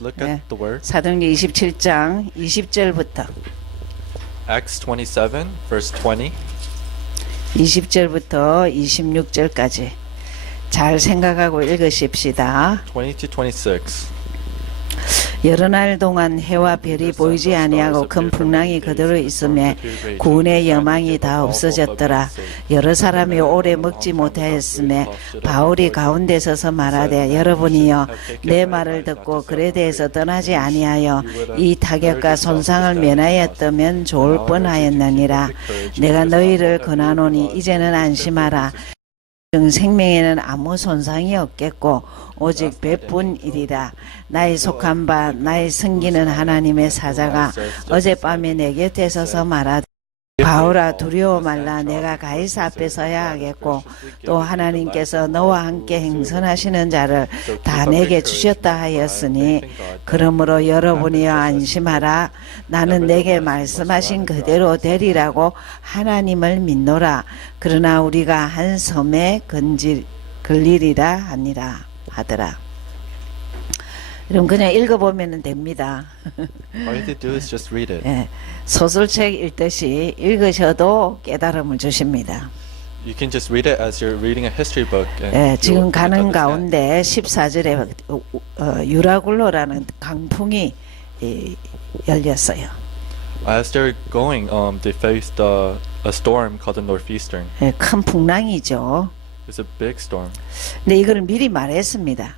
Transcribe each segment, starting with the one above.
Let's look at the word. 사도행전 27장 20절부터 Acts 27, verse 20. 20절부터 26절까지 잘 생각하고 읽으십시다. 20 to 26. 여러 날 동안 해와 별이 보이지 아니하고 큰 풍랑이 그대로 있음에 구원의 여망이 다 없어졌더라. 여러 사람이 오래 먹지 못하였음에 바울이 가운데 서서 말하되 여러분이여 내 말을 듣고 글에 대해서 떠나지 아니하여 이 타격과 손상을 면하였다면 좋을 뻔하였느니라. 내가 너희를 권하노니 이제는 안심하라. 생명에는 아무 손상이 없겠고 오직 배뿐이리라. 나의 속한 바 나의 섬기는 하나님의 사자가 어젯밤에 내 곁에 서서 말하되 바울아 두려워 말라. 내가 가이사 앞에 서야 하겠고 또 하나님께서 너와 함께 행선하시는 자를 다 내게 주셨다 하였으니 그러므로 여러분이여 안심하라. 나는 내게 말씀하신 그대로 되리라고 하나님을 믿노라. 그러나 우리가 한 섬에 걸리리라 하더라. 그럼 그냥 읽어보면 됩니다. All you have to do is just read it. 예, 소설책 읽듯이 읽으셔도 깨달음을 주십니다. You can just read it as you're reading a history book. And 예, you'll 지금 가는 understand. 가운데 14절에 유라굴로라는 강풍이 열렸어요. As they're going, they faced a storm called the northeastern. 예, 큰 풍랑이죠. It's a big storm. 근데 이거를 미리 말했습니다.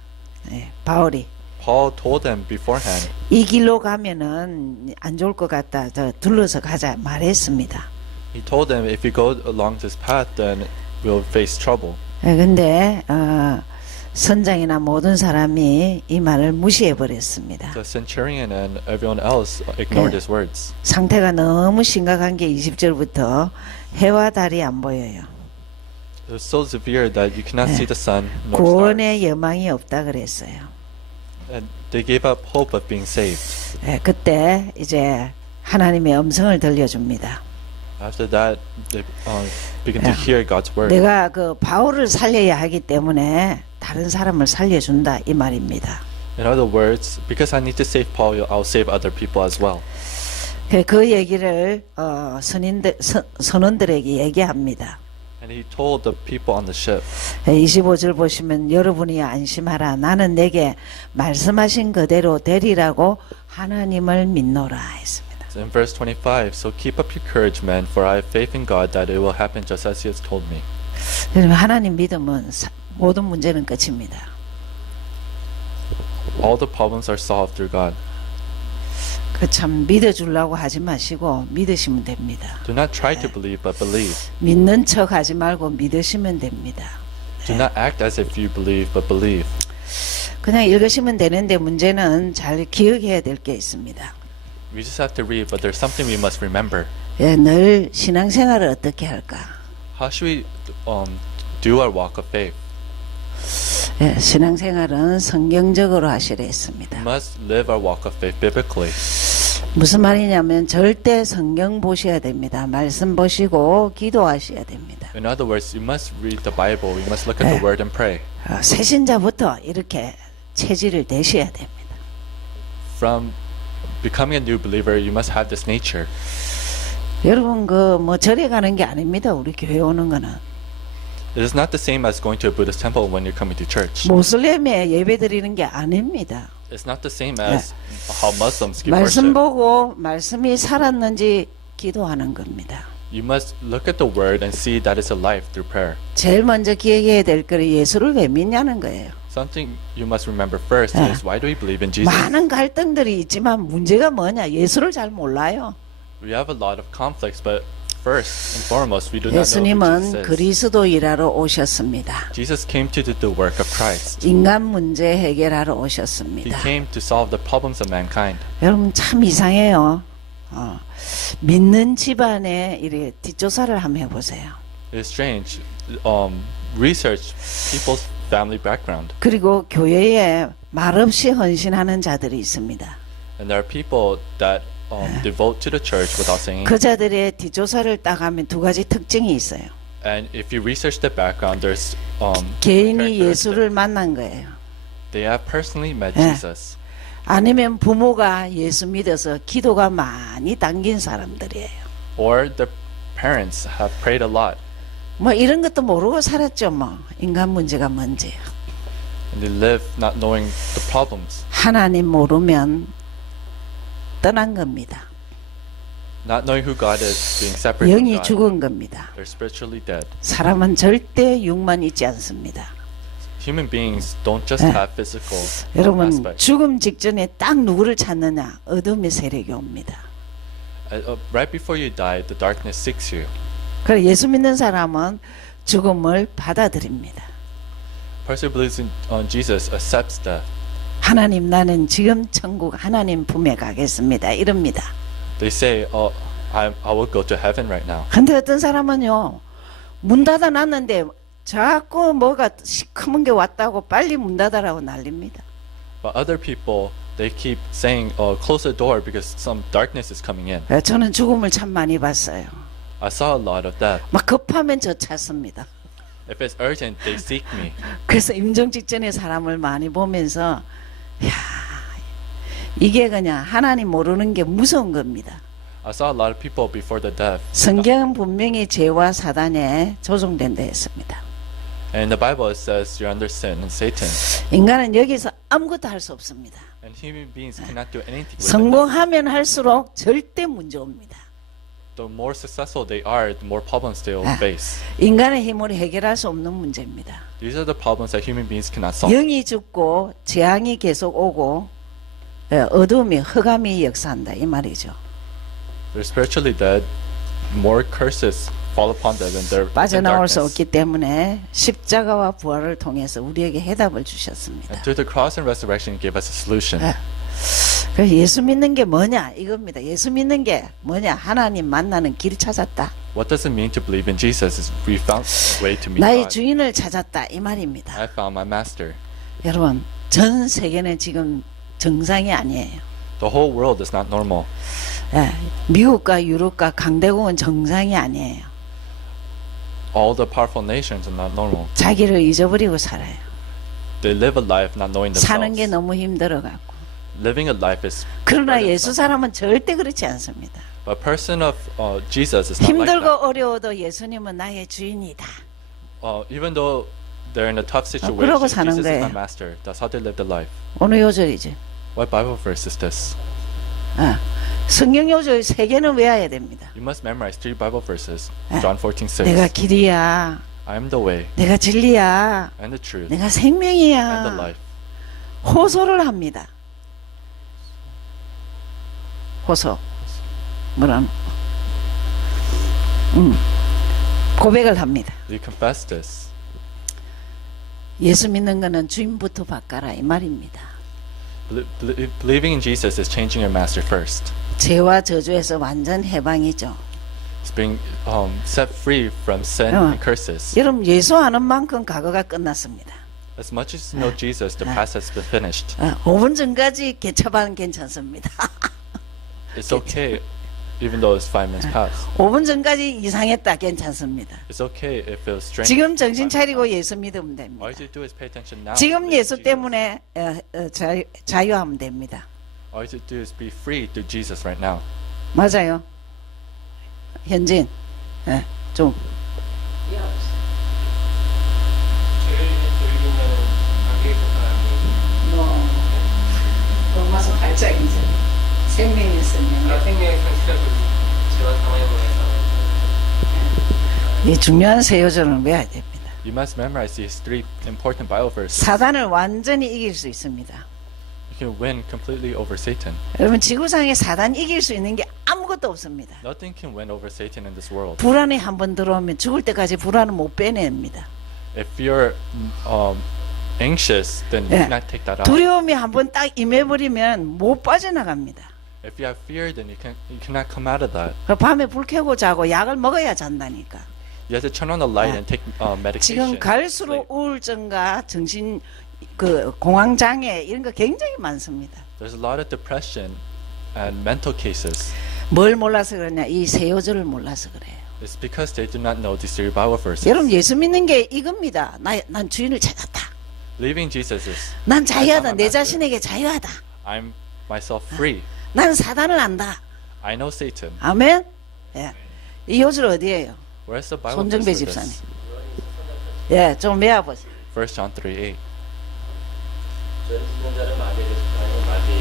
예, 바울이 Paul told them beforehand. 이 길로 가면은 안 좋을 것 같다. 저 둘러서 가자 말했습니다. He told them if you go along this path, then we'll face trouble. 근데 선장이나 모든 사람이 이 말을 무시해 버렸습니다. The centurion and everyone else ignored his words. 상태가 너무 심각한 게 20절부터 해와 달이 안 보여요. It was so severe that you cannot see the sun nor stars. 구원의 여망이 없다 그랬어요. And they gave up hope of being saved. 그때 이제 하나님의 음성을 들려줍니다. After that, they began to hear God's word. 내가 그 바울을 살려야 하기 때문에 다른 사람을 살려준다 이 말입니다. In other words, because I need to save Paul, I'll save other people as well. 그 얘기를 선원들에게 얘기합니다. And he told the people on the ship. 25절 보시면 여러분이 안심하라. 나는 내게 말씀하신 그대로 되리라고 하나님을 믿노라 했습니다. In verse 25, so keep up your courage, men, for I have faith in God that it will happen just as He has told me. 하나님 믿으면 모든 문제는 끝입니다. All the problems are solved through God. 그 참 믿어주려고 하지 마시고 믿으시면 됩니다. Do not try to believe, but believe. 믿는 척 하지 말고 믿으시면 됩니다. Do not act as if you believe, but believe. 그냥 읽으시면 되는데 문제는 잘 기억해야 될 게 있습니다. We just have to read, but there's something we must remember. 늘 신앙생활을 어떻게 할까? How should we do our walk of faith? 신앙생활은 성경적으로 하시려 했습니다. We must live our walk of faith biblically. 무슨 말이냐면 절대 성경 보셔야 됩니다. 말씀 보시고 기도하셔야 됩니다. In other words, you must read the Bible. You must look at the Word and pray. 새신자부터 이렇게 체질을 내셔야 됩니다. From becoming a new believer, you must have this nature. 여러분 뭐 절에 가는 게 아닙니다. 우리 교회 오는 거는. It is not the same as going to a Buddhist temple when you're coming to church. 모슬렘에 예배 드리는 게 아닙니다. It's not the same as how Muslims give 말씀 worship. 보고 말씀이 살았는지 기도하는 겁니다. You must look at the Word and see that it's alive through prayer. 제일 먼저 기억해야 될 거는 예수를 왜 믿냐는 거예요. Something you must remember first is why do we believe in Jesus? 많은 갈등들이 있지만 문제가 뭐냐? 예수를 잘 몰라요. We have a lot of conflicts, but first and foremost, we do not know who 예수님은 Jesus is. 그리스도 일하러 오셨습니다. Jesus came to do the work of Christ. 인간 문제 해결하러 He 오셨습니다. came to solve the problems of mankind. 여러분 참 이상해요. 믿는 집안에 이렇게 뒷조사를 한번 해보세요. It is strange. Research people's family background. 그리고 교회에 말없이 헌신하는 자들이 있습니다. And there are people that devote to the church without saying 그 자들의 뒷조사를 딱 하면 두 가지 특징이 있어요. And if you research the background, there's 개인이 characteristics. 예수를 만난 거예요. They have personally met 예. Jesus. 아니면 부모가 예수 믿어서 기도가 많이 당긴 사람들이에요. Or the parents have prayed a lot 뭐 이런 것도 모르고 살았죠. 뭐 인간 문제가 뭔지요. and they live not knowing the problems, 하나님 모르면 떠난 겁니다. not knowing who God is, being separate from 영이 God. 죽은 겁니다. They're spiritually dead. 사람은 절대 육만 있지 않습니다. Human beings don't just 네. have physical 여러분 aspects. 죽음 직전에 딱 누구를 찾느냐? 어둠의 세력이 옵니다. Right before you die, the darkness seeks you. 그래 예수 믿는 사람은 죽음을 받아들입니다. Person who believes in Jesus accepts death. 하나님 나는 지금 천국 하나님 품에 가겠습니다. 이럽니다. They say, "Oh, I will go to heaven right now." 근데 어떤 사람은요 문 닫아 놨는데 자꾸 뭐가 시커먼 게 왔다고 빨리 문 닫아라고 난립니다. But other people, they keep saying, "Close the door because some darkness is coming in." 저는 죽음을 참 많이 봤어요. I saw a lot of death. 막 급하면 저 찾습니다. If it's urgent, they seek me. 그래서 임종 직전에 사람을 많이 보면서 야 이게 그냥 하나님 모르는 게 무서운 겁니다. I saw a lot of people before the death. 성경은 분명히 죄와 사단에 조종된다 했습니다. And in the Bible it says you're under sin and Satan. 인간은 여기서 아무것도 할 수 없습니다. And human beings cannot do anything with it. 성공하면 할수록 절대 문제 옵니다. The more successful they are, the more problems they will face. 인간의 힘으로 해결할 수 없는 문제입니다. These are the problems that human beings cannot solve. 영이 죽고 재앙이 계속 오고 어둠이 흑암이 역사한다 이 말이죠. They're spiritually dead. More curses fall upon them and they're in 빠져나올 수 darkness. 없기 때문에 십자가와 부활을 통해서 우리에게 해답을 주셨습니다. And through the cross and resurrection, He gave us a solution. 그래서 예수 믿는 게 뭐냐 이겁니다. 예수 믿는 게 뭐냐 하나님 만나는 길 찾았다. What does it mean to believe in Jesus? Is we found a way to meet 나의 God. 주인을 찾았다 이 말입니다. I found my master. 여러분 전 세계는 지금 정상이 아니에요. The whole world is not normal. 미국과 유럽과 강대국은 정상이 아니에요. All the powerful nations are not normal. 자기를 잊어버리고 살아요. They live a life not knowing 사는 게 themselves. 너무 힘들어갖고. Living a life is 그러나 burdensome. 예수 사람은 절대 그렇지 않습니다. A person of Jesus is not like 힘들고 that. 어려워도 예수님은 나의 주인이다. Even though they're in a tough situation, 그러고 사는 Jesus is my 거예요. master. That's how they live their life. 오늘 요절이죠. What Bible verse is this? 성경 요절 3개는 외워야 됩니다. You must memorize 3 Bible verses. John 14:6. 내가 길이야. I am the way 내가 진리야. and the truth 내가 and the 생명이야. life. 호소를 합니다. 호소. 뭐라노? 고백을 합니다. You confess this. 예수 믿는 거는 주인부터 바꿔라 이 말입니다. Believing in Jesus is changing your master first. 죄와 저주에서 완전 해방이죠. It's being set free from sin 어. and curses. 여러분 예수 아는 만큼 과거가 끝났습니다. As much as you know Jesus, the past has been finished. 5분 전까지 개차반 괜찮습니다. It's okay, even though it's 5 minutes past. 5분 전까지 이상했다 괜찮습니다. It's okay if it was strange. 지금 정신 차리고 예수 믿으면 됩니다. All you do is pay attention now. 지금 Believe in 예수 Jesus. 때문에 자유하면 됩니다. All you do is be free through Jesus right now. 맞아요. 현진, 좀 로마서 8장이죠. 생명의 성령. 생명의 성격을 제가 당해 보내서 이 중요한 세 요절을 외워야 됩니다. You must memorize these 3 important Bible verses. 사단을 완전히 이길 수 있습니다. You can win completely over Satan. 여러분 지구상에 사단 이길 수 있는 게 아무것도 없습니다. Nothing can win over Satan in this world. 불안이 한번 들어오면 죽을 때까지 불안을 못 빼냅니다. If you're anxious, then you 예. cannot take that out. 두려움이 한번 딱 임해버리면 못 빠져나갑니다. If you have fear, then you cannot come out of that. 그 밤에 불 켜고 자고 약을 먹어야 잔다니까. You have to turn on the light and take medication. 지금 갈수록 sleep. 우울증과 정신 공황 장애 이런 거 굉장히 많습니다. There's a lot of depression and mental cases. 뭘 몰라서 그러냐? 이 세 요절을 몰라서 그래요. It's because they do not know these 3 Bible verses. 여러분 예수 믿는 게 이겁니다. 난 주인을 찾았다. Believing Jesus is 난 자유하다. I found 내 my master. 자신에게 자유하다. I'm myself free. 난 사단을 안다. I know Satan. 아멘. 예. 이 요절 어디예요? Where's the Bible 손정배 verse for 집사님. this? 예, 좀 외워보세요. 1 John 3:8. 전지전자를 마귀를 마귀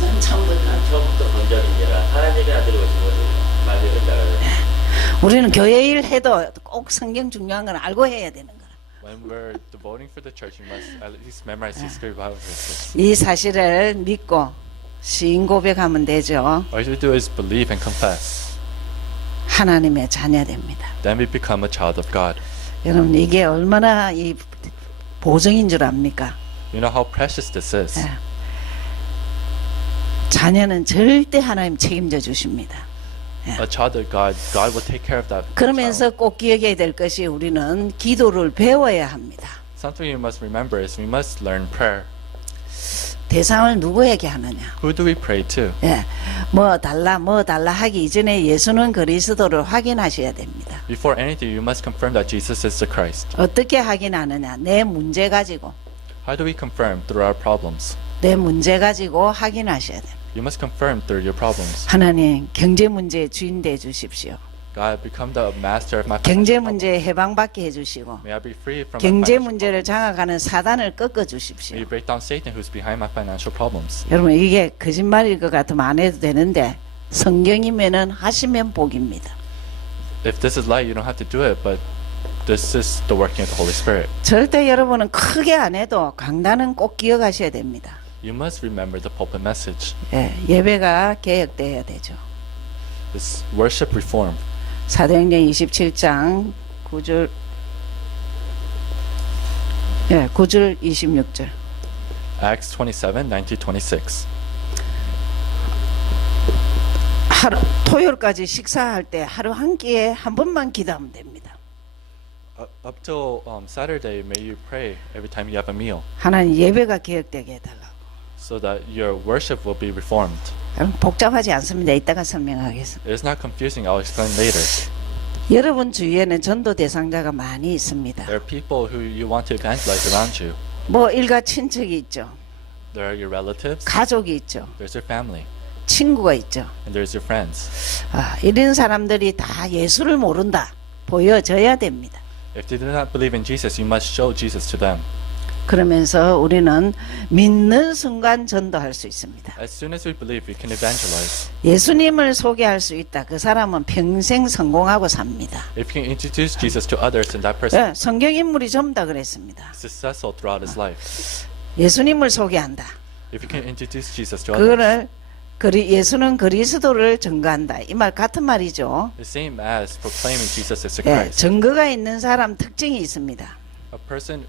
난 처음부터. 처음부터 본 적이 아니라 하나님의 아들이 오신 것을 마귀를 따라요. 우리는 교회 일 해도 꼭 성경 중요한 건 알고 해야 되는 거라. When we're devoting for the church, you must at least memorize these three Bible verses. 이 사실을 믿고 시인 고백하면 되죠. All you do is believe and confess. 하나님의 자녀됩니다. Then we become a child of God. 여러분 이게 얼마나 이 보정인 줄 압니까? You know how precious this is. 예. 자녀는 절대 하나님 책임져 주십니다. A child of God, God will take care of that. 그러면서 child. 꼭 기억해야 될 것이 우리는 기도를 배워야 합니다. Something you must remember is we must learn prayer. 대상을 누구에게 하느냐? Who do we pray to? 예, 뭐 달라 하기 이전에 예수는 그리스도를 확인하셔야 됩니다. Before anything, you must confirm that Jesus is the Christ. 어떻게 확인하느냐? 내 문제 가지고 How do we confirm? Through our problems. 내 문제 가지고 확인하셔야 됩니다. You must confirm through your problems. 하나님 경제 문제의 주인 돼 주십시오. God, become the master of my 경제 financial problems. 문제에 해방받게 해주시고 May I be free from my 경제 financial 문제를 problems. 장악하는 사단을 꺾어 May 주십시오. you break down Satan who's behind my financial problems. 여러분 이게 거짓말일 것 같으면 안 해도 되는데 성경이면은 하시면 복입니다. If this is light, you don't have to do it, but this is the working of the Holy Spirit. 절대 여러분은 크게 안 해도 강단은 꼭 기억하셔야 됩니다. You must remember the pulpit message. 예, 예배가 개혁돼야 되죠. This worship reform. 사도행전 27장 9절 26절. Acts 27, 9-26. 하루 토요일까지 식사할 때 하루 한 끼에 한 번만 기도하면 됩니다. Up till Saturday, may you pray every time you have a meal, 하나님 예배가 개혁되게 해달라고. so that your worship will be reformed. 복잡하지 않습니다. 이따가 설명하겠습니다. It's not confusing. I'll explain later. 여러분 주위에는 전도 대상자가 많이 있습니다. There are people who you want to evangelize around you. 뭐 일가 친척이 있죠. There are your relatives. 가족이 있죠. There's your family, 친구가 있죠. and there's your friends. 이런 사람들이 다 예수를 모른다. 보여져야 됩니다. If they do not believe in Jesus, you must show Jesus to them. 그러면서 우리는 믿는 순간 전도할 수 있습니다. As soon as we believe, we can evangelize. 예수님을 소개할 수 있다. 그 사람은 평생 성공하고 삽니다. If you can introduce Jesus to others, then that person 예, 성경 인물이 전부 다 그랬습니다. is successful throughout his life. 예수님을 소개한다. If you can introduce Jesus to others, 그거를 예수는 그리스도를 증거한다. 이 말 같은 말이죠. the same as proclaiming Jesus is the 예, Christ. 증거가 있는 사람 특징이 있습니다. A person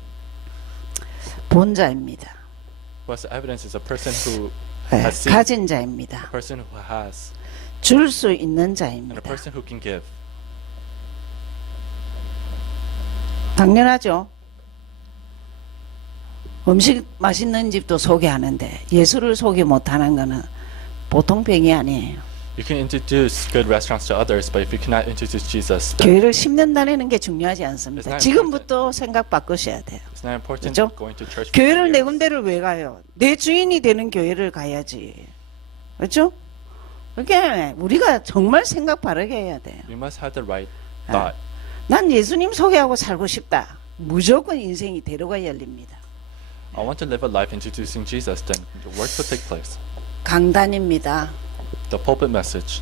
본자입니다. who has evidence is a person who 예, has seen, 가진 자입니다. a person who has, 줄 수 있는 and a 자입니다. person who can give. 당연하죠. 음식 맛있는 집도 소개하는데 예수를 소개 못하는 거는 보통 병이 아니에요. You can introduce good restaurants to others, but if you cannot introduce Jesus, then 교회를 10년 다니는 게 중요하지 않습니다. 지금부터 생각 바꾸셔야 돼요. it's not important 그렇죠? going to church. for 교회를 내 10 years. 군데를 왜 가요? 내 주인이 되는 교회를 가야지. 그렇죠? 그게 우리가 정말 생각 바르게 해야 돼요. You must have the right thought. 난 예수님 소개하고 살고 싶다. 무조건 인생이 대로가 열립니다. I want to live a life introducing Jesus, then the work will take place. 강단입니다. The pulpit message,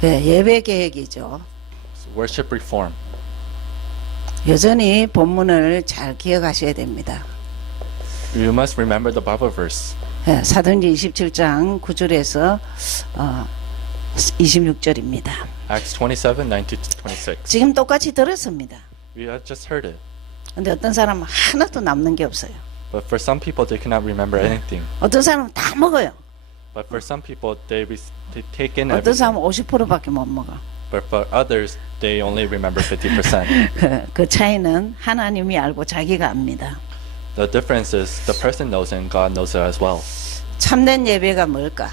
네, 예배 계획이죠. worship reform. 여전히 본문을 잘 기억하셔야 됩니다. You must remember the Bible verse. 네, 사도행전 27장 9절에서 26절입니다. Acts 27, 9-26. 지금 똑같이 들었습니다. We have just heard it. 근데 어떤 사람은 하나도 남는 게 없어요. But for some people, they cannot remember anything. 어떤 사람은 다 먹어요. But for some people, they take in 어떤 everything. 사람은 50%밖에 못 먹어. But for others, they only remember 50%. 그 차이는 하나님이 알고 자기가 압니다. The difference is the person knows and God knows it as well. 참된 예배가 뭘까?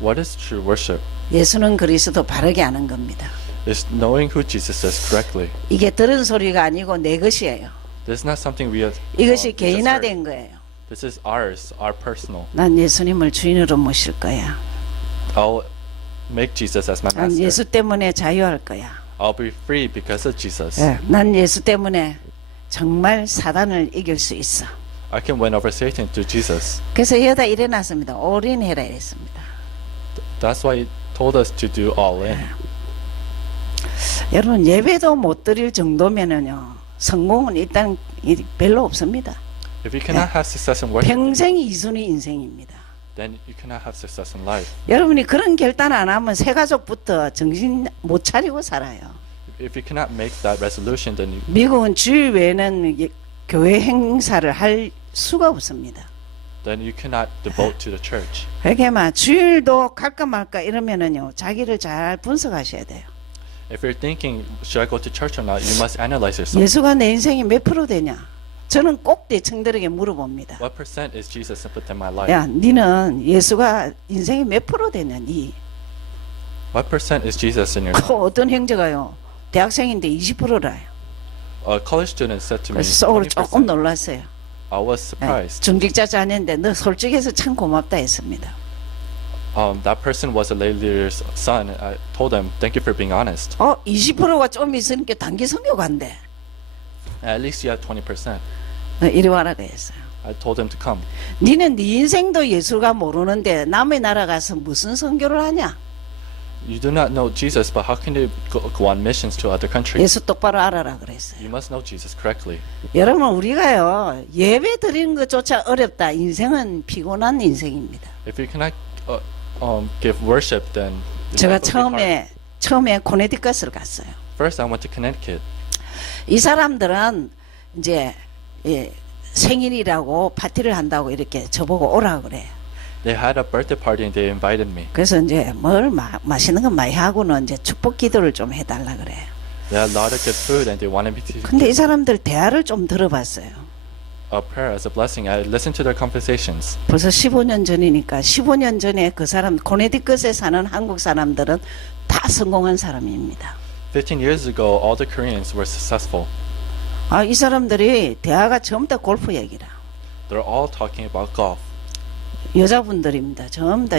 What is true worship? 예수는 그리스도 바르게 아는 겁니다. It's knowing who Jesus is correctly. 이게 들은 소리가 아니고 내 것이에요. This is not something we have. 이것이 we just heard. 개인화된 거예요. This is ours, our personal. 난 예수님을 주인으로 모실 거야. I'll make Jesus as my 난 master. 예수 때문에 자유할 거야. I'll be free because of Jesus. 예, 난 예수 때문에 정말 사단을 이길 수 있어. I can win over Satan through Jesus. 그래서 여다 일어났습니다. 올인해라 했습니다. That's why he told us to do all in. 여러분 예배도 못 드릴 정도면은요 성공은 일단 별로 없습니다. If you cannot have success in worship, 평생이 이순위 인생입니다. then you cannot have success in life. 여러분이 그런 결단 안 하면 새 가족부터 정신 못 차리고 살아요. If you cannot make that resolution, then you, 미국은 주일 외에는 교회 행사를 할 수가 없습니다. then you cannot devote to the church. 그렇게 막 주일도 갈까 말까 이러면은요 자기를 잘 분석하셔야 돼요. If you're thinking, should I go to church or not, you must analyze yourself. 예수가 내 인생이 몇 프로 되냐? 저는 꼭 대청들에게 물어봅니다. What percent is Jesus input in my life? 야, 니는 예수가 인생이 몇 프로 되냐? 니. What percent is Jesus in your life? 그 어떤 형제가요. 대학생인데 20%라. A college student said to me, 그래서 속으로 조금 20%. 놀랐어요. I was 예, surprised. 중직자 자녀인데 너 솔직해서 참 고맙다 했습니다. That person was a lay leader's son. I told him, thank you for being honest. 20%가 좀 있으니까 단기 선교 간대. At least you have 20%. 이리 와라고 했어요. I told him to come. 니는 네 인생도 예수가 모르는데 남의 나라 가서 무슨 선교를 하냐? You do not know Jesus, but how can you go on missions to other countries? 예수 똑바로 알아라 그랬어요. You must know Jesus correctly. 여러분 우리가요 예배 드리는 것조차 어렵다. 인생은 피곤한 인생입니다. If you cannot give worship, then your 제가 life will be hard. 처음에 코네티컷을 갔어요. First, I went to Connecticut. 이 사람들은 이제 생일이라고 파티를 한다고 이렇게 저보고 오라 그래. They had a birthday party and they invited me. 그래서 이제 뭘 맛있는 거 많이 하고는 이제 축복 기도를 좀 해달라 그래. They had a lot of good food and they wanted me to 근데 이 give 사람들 대화를 좀 들어봤어요. a prayer as a blessing. I listened to their conversations. 벌써 15년 전이니까 15년 전에 그 사람 코네티컷에 사는 한국 사람들은 다 성공한 사람입니다. 15 years ago, all the Koreans were successful. 이 사람들이 대화가 전부 다 골프 얘기라. They're all talking about golf. 여자분들입니다. 전부 다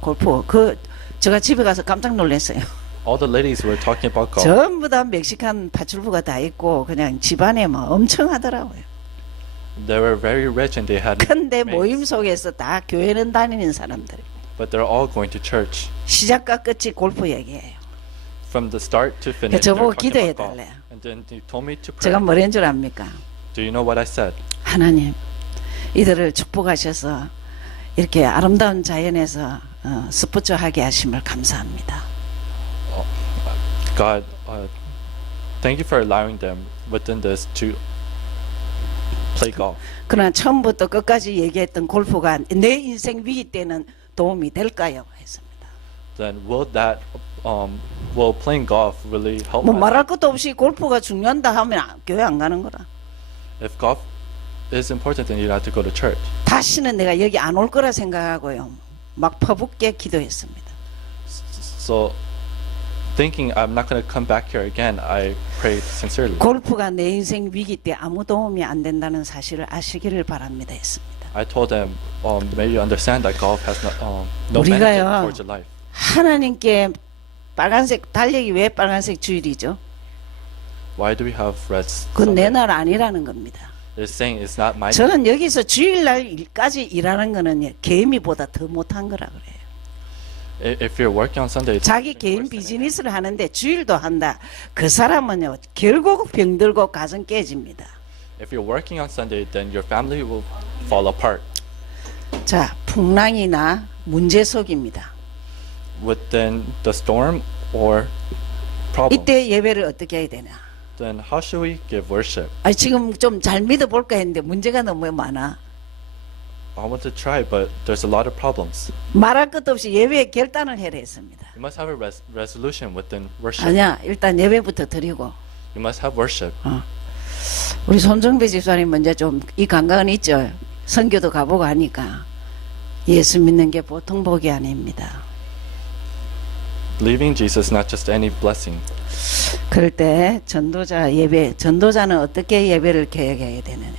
골프. 제가 집에 가서 깜짝 놀랐어요. All the ladies were talking about golf. 전부 다 멕시칸 파출부가 다 있고 그냥 집안에 뭐 엄청 하더라고요. They were very rich and they had 근데 maids. 모임 속에서 다 교회는 다니는 사람들. But they're all going to church. 시작과 끝이 골프 얘기예요. From the start to finish, 저보고 they're talking about golf. 기도해달래요. And then they told me to 제가 pray. 뭐라는 줄 압니까? Do you know what I said? 하나님 이들을 축복하셔서 이렇게 아름다운 자연에서 스포츠하게 하심을 감사합니다. God, thank you for allowing them within this to play golf. 그러나 처음부터 끝까지 얘기했던 골프가 내 인생 위기 때는 도움이 될까요? 했습니다. Then will playing golf really help? 뭐 my 말할 life? 것도 없이 골프가 중요한다 하면 교회 안 가는 거라. If golf is important, then you have to go to church. 다시는 내가 여기 안 올 거라 생각하고요. 막 퍼붓게 기도했습니다. So, thinking I'm not going to come back here again, I prayed sincerely. 골프가 내 인생 위기 때 아무 도움이 안 된다는 사실을 아시기를 바랍니다 했습니다. I told them, may you understand that golf has no 우리가요. benefit towards your life. 하나님께 빨간색 달력이 왜 빨간색 주일이죠? Why do we have red 그건 내 Sunday? 날 아니라는 겁니다. They're saying it's not my. 저는 여기서 주일날 일까지 일하는 거는 개미보다 더 못한 거라 그래요. If you're working on Sunday, it's 자기 even 개인 worse than it. 비즈니스를 하는데 주일도 한다. 그 사람은요 결국 병들고 가정 깨집니다. If you're working on Sunday, then your family will fall apart. 자, 풍랑이나 문제 속입니다. Within the storm or problem, 이때 예배를 어떻게 해야 되냐? then how should we give worship? 지금 좀 잘 믿어볼까 했는데 문제가 너무 많아. I want to try, but there's a lot of problems. 말할 것도 없이 예배에 결단을 해라 했습니다. You must have a resolution within worship. 아니야, 일단 예배부터 드리고. You must have worship. 우리 손정배 집사님 먼저 좀 이 감각은 있죠. 선교도 가보고 하니까 예수 믿는 게 보통 복이 아닙니다. Leaving Jesus is not just any blessing. 그럴 때 전도자는 어떻게 예배를 계획해야 되느냐?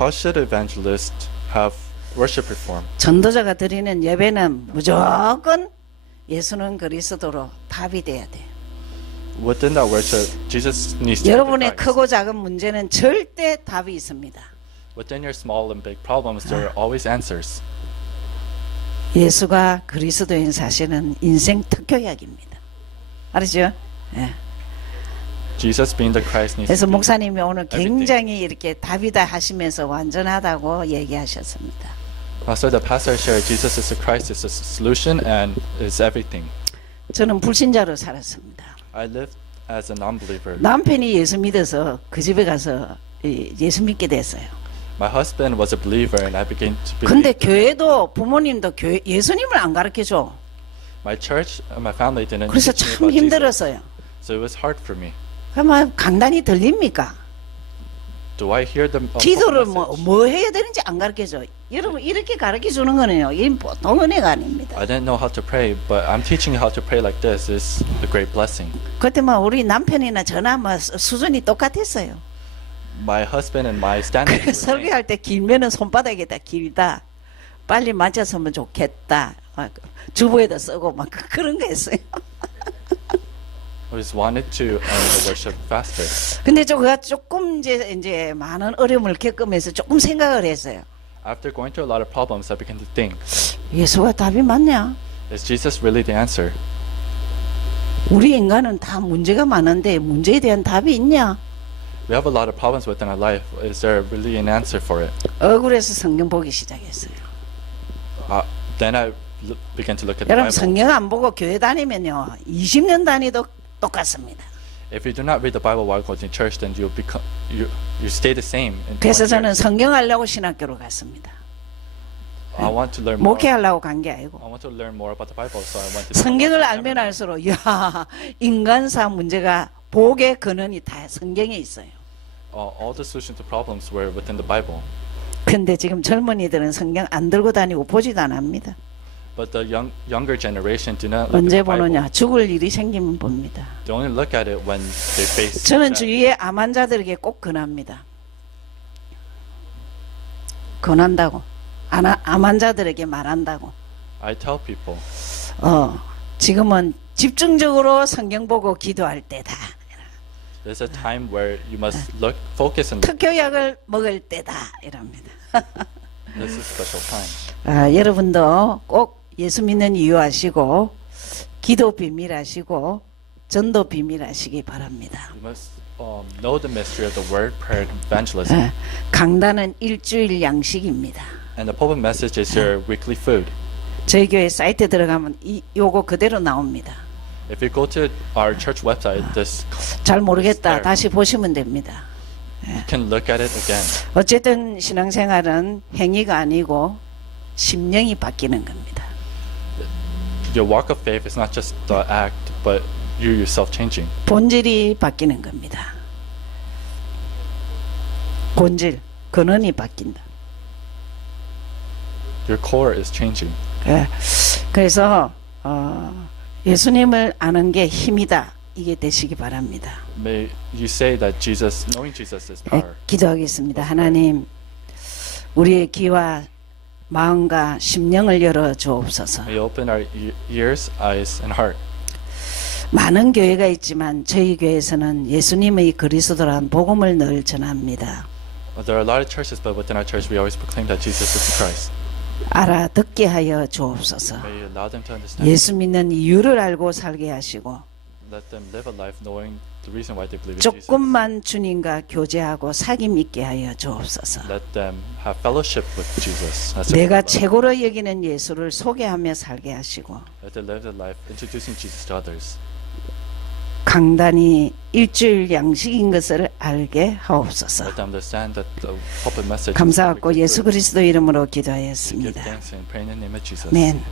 How should evangelists have worship reform. 전도자가 드리는 예배는 무조건 예수는 그리스도로 답이 돼야 돼요. Within that worship, Jesus needs to be 여러분의 Christ. 크고 작은 문제는 절대 답이 있습니다. Within your small and big problems, there are always answers. 예수가 그리스도인 사실은 인생 특효약입니다. 알았죠? 예. Jesus being the Christ needs 그래서 to be 목사님이 오늘 everything. 굉장히 이렇게 답이다 하시면서 완전하다고 얘기하셨습니다. So the pastor shared Jesus is the Christ, is the solution, and is everything. 저는 불신자로 살았습니다. I lived as a non-believer. 남편이 예수 믿어서 그 집에 가서 예수 믿게 됐어요. My husband was a believer, and I began to 근데 believe. 교회도 부모님도 예수님을 안 가르쳐줘. My church and my family didn't 그래서 teach me 참 about Jesus, 힘들었어요. so it was hard for me. 그러면 강단이 들립니까? Do I hear the 기도를 message? 뭐 해야 되는지 안 가르쳐줘. 여러분 이렇게 가르쳐 주는 거는요. 이 보통 은혜가 아닙니다. I didn't know how to pray, but I'm teaching you how to pray like this is a great blessing. 그때 뭐 우리 남편이나 저나 뭐 수준이 똑같았어요. My husband and my standard 그래서 설교할 때 길면은 손바닥에다 길다. 빨리 맞았으면 좋겠다. 주부에다 쓰고 막 그런 거 했어요. I just wanted to end the worship faster. 근데 제가 조금 이제 많은 어려움을 겪으면서 조금 생각을 했어요. After going through a lot of problems, I began to think, 예수가 답이 맞냐? is Jesus really the answer? 우리 인간은 다 문제가 많은데 문제에 대한 답이 있냐? We have a lot of problems within our life. Is there really an answer for it? 억울해서 성경 보기 시작했어요. Then I began to look at the 여러분 Bible. 성경 안 보고 교회 다니면요 20년 다니도 똑같습니다. If you do not read the Bible while going to church, then you stay the same. In 그래서 20 저는 years. 성경 하려고 신학교로 갔습니다. I want to learn more. 목회하려고 간 게 아니고 I want to learn more about the Bible, so I went to. 성경을 알면 알수록 야 인간사 문제가 복의 근원이 다 성경에 있어요. All the solutions to problems were within the Bible. 근데 지금 젊은이들은 성경 안 들고 다니고 보지도 안 합니다. But the younger generation do not look at 언제 the Bible. 보느냐? 죽을 일이 생기면 봅니다. They only look at it when they face. 저는 death. 주위에 암 환자들에게 꼭 권합니다. 권한다고. 암 환자들에게 말한다고. I tell people, 지금은 집중적으로 성경 보고 기도할 때다. there's a time where you must focus on. 특효약을 먹을 때다. 이럽니다. This is special time. 여러분도 꼭 예수 믿는 이유 아시고 기도 비밀 아시고 전도 비밀 아시기 바랍니다. You must know the mystery of the word, prayer, and evangelism. 강단은 일주일 양식입니다. And the pulpit message is your weekly food. 저희 교회 사이트 들어가면 요거 그대로 나옵니다. If you go to our church website, this 잘 모르겠다. there. 다시 보시면 됩니다. you can look at it again. 어쨌든 신앙생활은 행위가 아니고 심령이 바뀌는 겁니다. Your walk of faith is not just the act, but you yourself changing. 본질이 바뀌는 겁니다. 본질, 근원이 바뀐다. Your core is changing. 그래서 예수님을 아는 게 힘이다. 이게 되시기 바랍니다. May you say that knowing Jesus is power. 기도하겠습니다. 하나님, 우리의 귀와 마음과 심령을 열어 주옵소서. May you open our ears, eyes, and heart. 많은 교회가 있지만 저희 교회에서는 예수님의 그리스도란 복음을 늘 전합니다. There are a lot of churches, but within our church, we always proclaim that Jesus is the Christ. 알아듣게 하여 주옵소서. May you allow them to understand. 예수 믿는 이유를 알고 살게 하시고 Let them live a life knowing the reason why they believe in Jesus. 조금만 주님과 교제하고 사귐 있게 하여 주옵소서. Let them have fellowship with Jesus. That's 내가 a good life. 최고로 여기는 예수를 소개하며 살게 하시고 Let them live their life introducing Jesus to others. 강단이 일주일 양식인 것을 알게 하옵소서. Let them understand that the pulpit message. 감사하고 is 예수 그리스도 이름으로 Give 기도하였습니다. thanks and pray in the name of Jesus. 아멘.